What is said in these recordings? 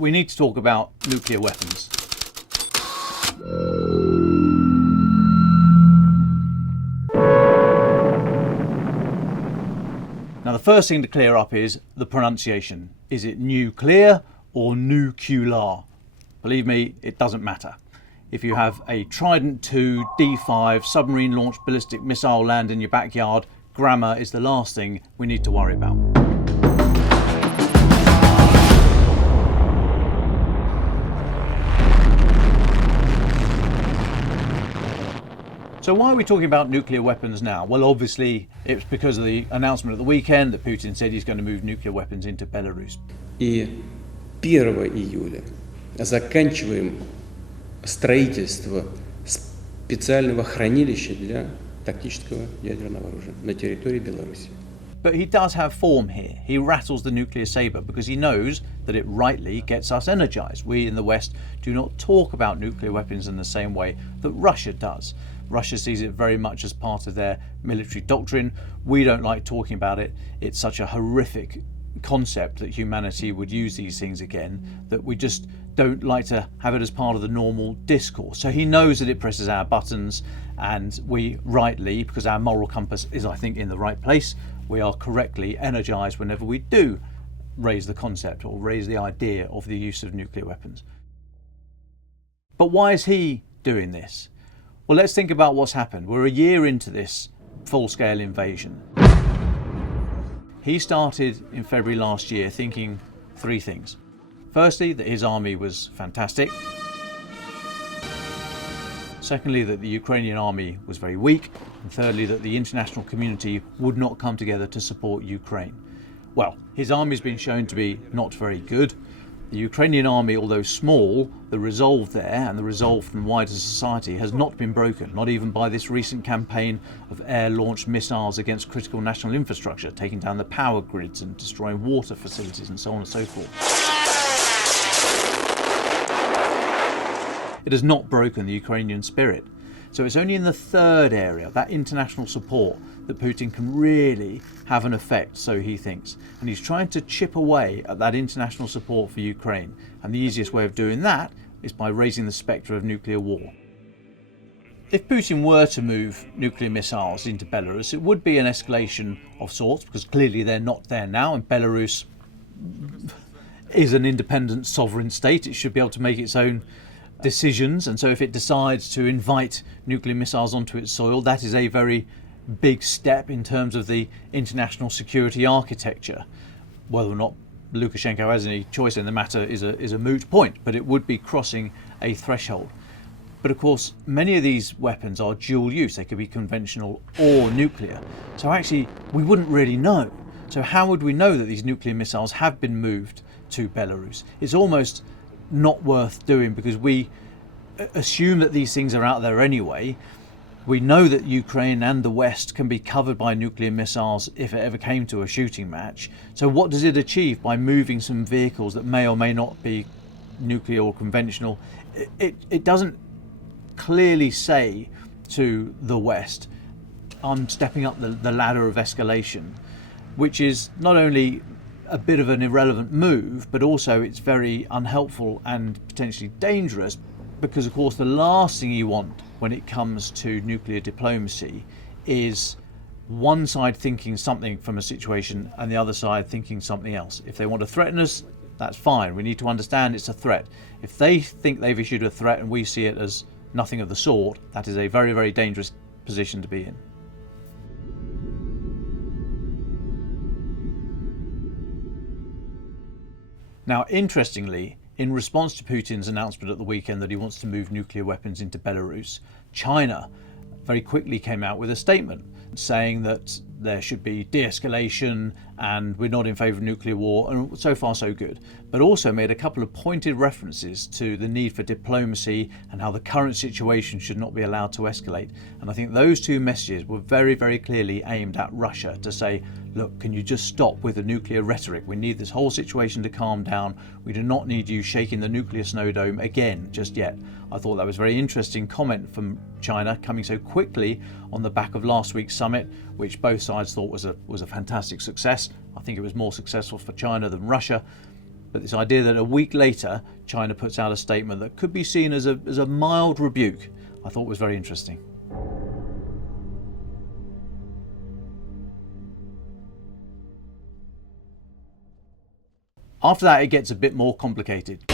we need to talk about nuclear weapons. Now, the first thing to clear up is the pronunciation. Is it nuclear or nuclear? Believe me, it doesn't matter. If you have a Trident II D5 submarine-launched ballistic missile land in your backyard, grammar is the last thing we need to worry about. So why are we talking about nuclear weapons now? Well, obviously, it's because of the announcement at the weekend that Putin said he's going to move nuclear weapons into Belarus. И 1 июля заканчиваем строительство специального хранилища для тактического ядерного оружия на территории Беларуси. But he does have form here. He rattles the nuclear saber because he knows that it rightly gets us energized. We in the West do not talk about nuclear weapons in the same way that Russia does. Russia sees it very much as part of their military doctrine. We don't like talking about it. It's such a horrific concept that humanity would use these things again that we just don't like to have it as part of the normal discourse. So he knows that it presses our buttons, and we rightly, because our moral compass is, I think, in the right place, we are correctly energized whenever we do raise the concept or raise the idea of the use of nuclear weapons. But why is he doing this? Well, let's think about what's happened. We're a year into this full-scale invasion. He started in February last year thinking three things. Firstly, that his army was fantastic. Secondly, that the Ukrainian army was very weak. And thirdly, that the international community would not come together to support Ukraine. Well, his army's been shown to be not very good. The Ukrainian army, although small, the resolve there and the resolve from wider society has not been broken, not even by this recent campaign of air-launched missiles against critical national infrastructure, taking down the power grids and destroying water facilities and so on and so forth. It has not broken the Ukrainian spirit. So it's only in the third area, that international support, that Putin can really have an effect, so he thinks. And he's trying to chip away at that international support for Ukraine. And the easiest way of doing that is by raising the spectre of nuclear war. If Putin were to move nuclear missiles into Belarus, it would be an escalation of sorts, because clearly they're not there now, and Belarus is an independent sovereign state. It should be able to make its own decisions, and so if it decides to invite nuclear missiles onto its soil, that is a very big step in terms of the international security architecture. Whether or not Lukashenko has any choice in the matter is a moot point, but it would be crossing a threshold. But of course, many of these weapons are dual use. They could be conventional or nuclear. So actually, we wouldn't really know. So how would we know that these nuclear missiles have been moved to Belarus? It's almost not worth doing, because we assume that these things are out there anyway. We know that Ukraine and the West can be covered by nuclear missiles if it ever came to a shooting match. So what does it achieve by moving some vehicles that may or may not be nuclear or conventional? It doesn't clearly say to the West, I'm stepping up the ladder of escalation, which is not only a bit of an irrelevant move, but also it's very unhelpful and potentially dangerous, because of course the last thing you want when it comes to nuclear diplomacy is one side thinking something from a situation and the other side thinking something else. If they want to threaten us, that's fine. We need to understand it's a threat. If they think they've issued a threat and we see it as nothing of the sort, that is a very, very dangerous position to be in. Now, interestingly, in response to Putin's announcement at the weekend that he wants to move nuclear weapons into Belarus, China very quickly came out with a statement saying that there should be de-escalation and we're not in favour of nuclear war, and so far so good, but also made a couple of pointed references to the need for diplomacy and how the current situation should not be allowed to escalate. And I think those two messages were very, very clearly aimed at Russia to say, look, can you just stop with the nuclear rhetoric? We need this whole situation to calm down. We do not need you shaking the nuclear snow dome again just yet. I thought that was a very interesting comment from China, coming so quickly on the back of last week's summit, which both sides thought was a fantastic success. I think it was more successful for China than Russia. But this idea that a week later China puts out a statement that could be seen as a mild rebuke, I thought was very interesting. After that, it gets a bit more complicated.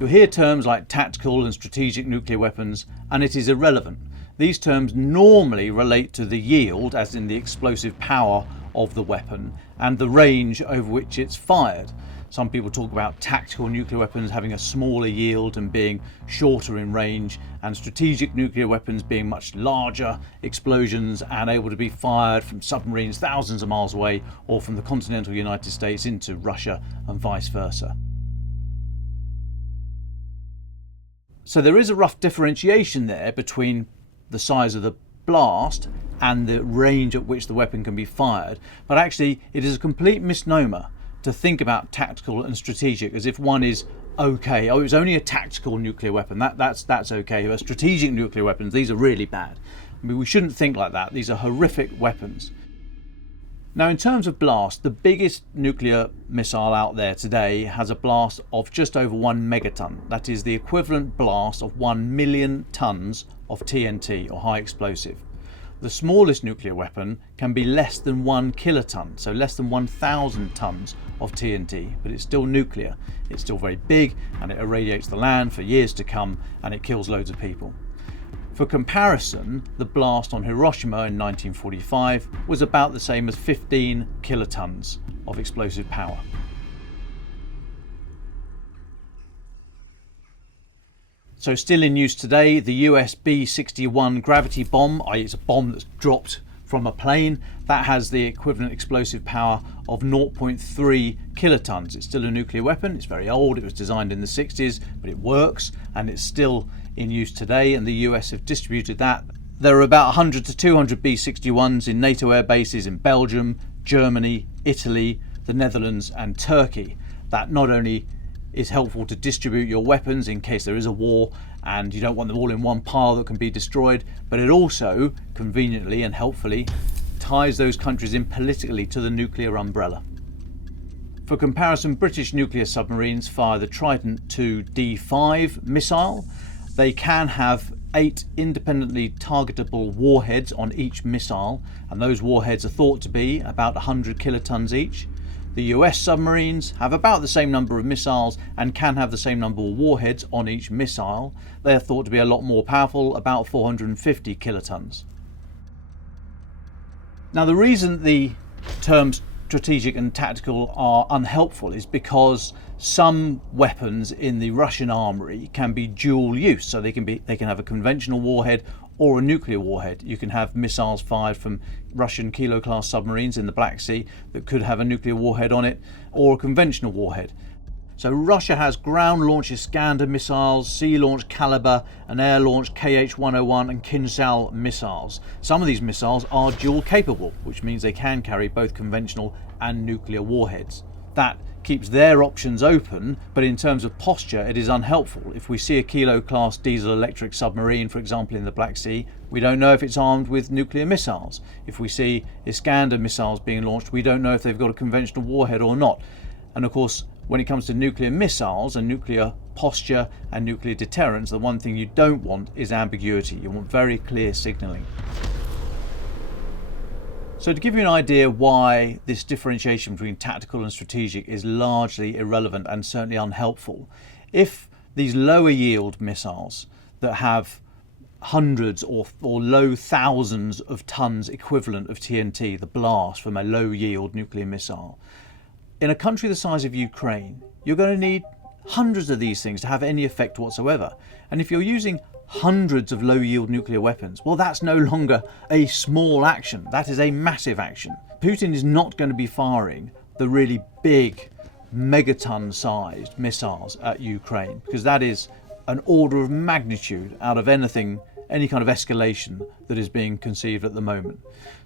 You'll hear terms like tactical and strategic nuclear weapons, and it is irrelevant. These terms normally relate to the yield, as in the explosive power of the weapon, and the range over which it's fired. Some people talk about tactical nuclear weapons having a smaller yield and being shorter in range, and strategic nuclear weapons being much larger explosions and able to be fired from submarines thousands of miles away or from the continental United States into Russia and vice versa. So there is a rough differentiation there between the size of the blast and the range at which the weapon can be fired, but actually it is a complete misnomer to think about tactical and strategic as if one is okay. Oh, it was only a tactical nuclear weapon, that's okay. But strategic nuclear weapons, these are really bad. I mean, we shouldn't think like that. These are horrific weapons. Now, in terms of blast, the biggest nuclear missile out there today has a blast of just over 1 megaton. That is the equivalent blast of 1 million tons of TNT, or high explosive. The smallest nuclear weapon can be less than 1 kiloton, so less than 1,000 tons of TNT, but it's still nuclear. It's still very big, and it irradiates the land for years to come, and it kills loads of people. For comparison, the blast on Hiroshima in 1945 was about the same as 15 kilotons of explosive power. So still in use today, the US B-61 gravity bomb, i.e. it's a bomb that's dropped from a plane, that has the equivalent explosive power of 0.3 kilotons. It's still a nuclear weapon, it's very old, it was designed in the 60s, but it works and it's still in use today, and the US have distributed that. There are about 100 to 200 B-61s in NATO air bases in Belgium, Germany, Italy, the Netherlands and Turkey. That not only is helpful to distribute your weapons in case there is a war and you don't want them all in one pile that can be destroyed, but it also conveniently and helpfully ties those countries in politically to the nuclear umbrella. For comparison, British nuclear submarines fire the Trident II D5 missile. They can have 8 independently targetable warheads on each missile, and those warheads are thought to be about 100 kilotons each. The US submarines have about the same number of missiles and can have the same number of warheads on each missile. They are thought to be a lot more powerful, about 450 kilotons. Now, the reason the terms strategic and tactical are unhelpful is because some weapons in the Russian armory can be dual use, so they can have a conventional warhead or a nuclear warhead. You can have missiles fired from Russian Kilo-class submarines in the Black Sea that could have a nuclear warhead on it, or a conventional warhead. So Russia has ground-launched Iskander missiles, sea-launched Kalibr, and air-launched KH-101 and Kinzhal missiles. Some of these missiles are dual-capable, which means they can carry both conventional and nuclear warheads. That keeps their options open, but in terms of posture it is unhelpful. If we see a Kilo-class diesel-electric submarine, for example, in the Black Sea, we don't know if it's armed with nuclear missiles. If we see Iskander missiles being launched, we don't know if they've got a conventional warhead or not. And of course, when it comes to nuclear missiles and nuclear posture and nuclear deterrence, the one thing you don't want is ambiguity. You want very clear signalling. So to give you an idea why this differentiation between tactical and strategic is largely irrelevant and certainly unhelpful, if these lower yield missiles that have hundreds or low thousands of tons equivalent of TNT, the blast from a low yield nuclear missile, in a country the size of Ukraine, you're going to need hundreds of these things to have any effect whatsoever. And if you're using hundreds of low-yield nuclear weapons, well, that's no longer a small action. That is a massive action. Putin is not going to be firing the really big megaton-sized missiles at Ukraine, because that is an order of magnitude out of any kind of escalation that is being conceived at the moment.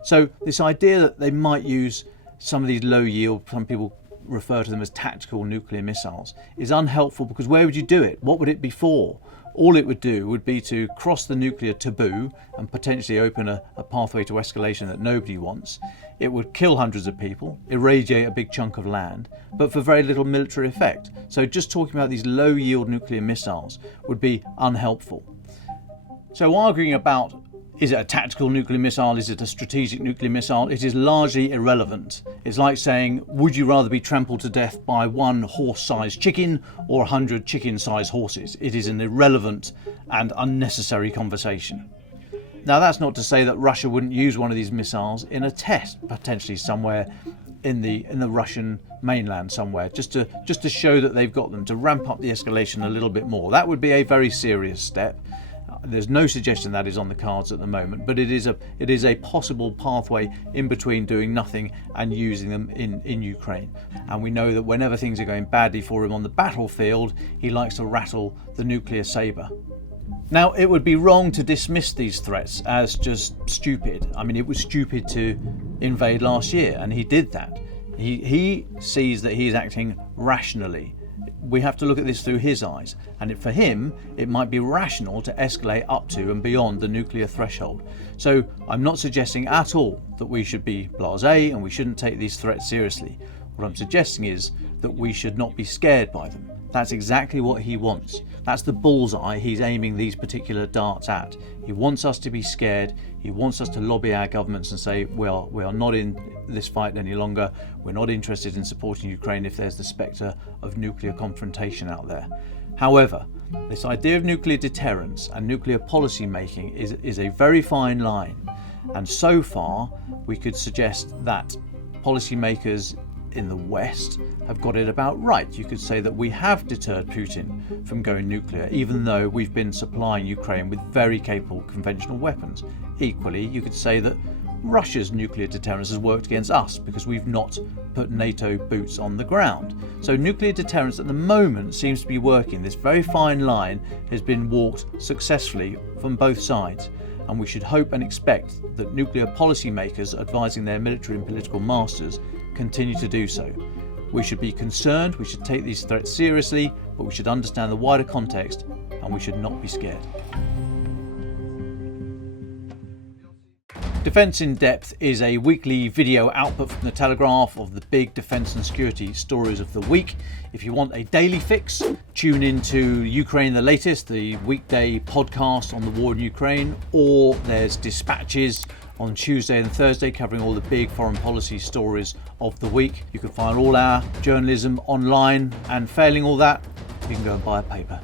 So this idea that they might use some of these low-yield, some people refer to them as tactical nuclear missiles is unhelpful, because where would you do it? What would it be for? All it would do would be to cross the nuclear taboo and potentially open a pathway to escalation that nobody wants. It would kill hundreds of people, irradiate a big chunk of land, but for very little military effect. So just talking about these low-yield nuclear missiles would be unhelpful. So arguing about, is it a tactical nuclear missile, is it a strategic nuclear missile, it is largely irrelevant. It's like saying, would you rather be trampled to death by one horse-sized chicken or 100 chicken-sized horses? It is an irrelevant and unnecessary conversation. Now, that's not to say that Russia wouldn't use one of these missiles in a test, potentially somewhere in the Russian mainland somewhere, just to show that they've got them, to ramp up the escalation a little bit more. That would be a very serious step. There's no suggestion that is on the cards at the moment, but it is a possible pathway in between doing nothing and using them in Ukraine. And we know that whenever things are going badly for him on the battlefield, he likes to rattle the nuclear saber. Now, it would be wrong to dismiss these threats as just stupid. I mean, it was stupid to invade last year, and he did that. He sees that he is acting rationally. We have to look at this through his eyes, and for him it might be rational to escalate up to and beyond the nuclear threshold. So I'm not suggesting at all that we should be blasé and we shouldn't take these threats seriously. What I'm suggesting is that we should not be scared by them. That's exactly what he wants. That's the bullseye he's aiming these particular darts at. He wants us to be scared. He wants us to lobby our governments and say, well, we are not in this fight any longer. We're not interested in supporting Ukraine if there's the spectre of nuclear confrontation out there. However, this idea of nuclear deterrence and nuclear policy making is a very fine line. And so far, we could suggest that policymakers in the West have got it about right. You could say that we have deterred Putin from going nuclear, even though we've been supplying Ukraine with very capable conventional weapons. Equally, you could say that Russia's nuclear deterrence has worked against us because we've not put NATO boots on the ground. So nuclear deterrence at the moment seems to be working. This very fine line has been walked successfully from both sides, and we should hope and expect that nuclear policymakers advising their military and political masters continue to do so. We should be concerned, we should take these threats seriously, but we should understand the wider context, and we should not be scared. Defence in Depth is a weekly video output from the Telegraph of the big defence and security stories of the week. If you want a daily fix, tune into Ukraine the Latest, the weekday podcast on the war in Ukraine, or there's Dispatches on Tuesday and Thursday covering all the big foreign policy stories of the week. You can find all our journalism online, and failing all that, you can go and buy a paper.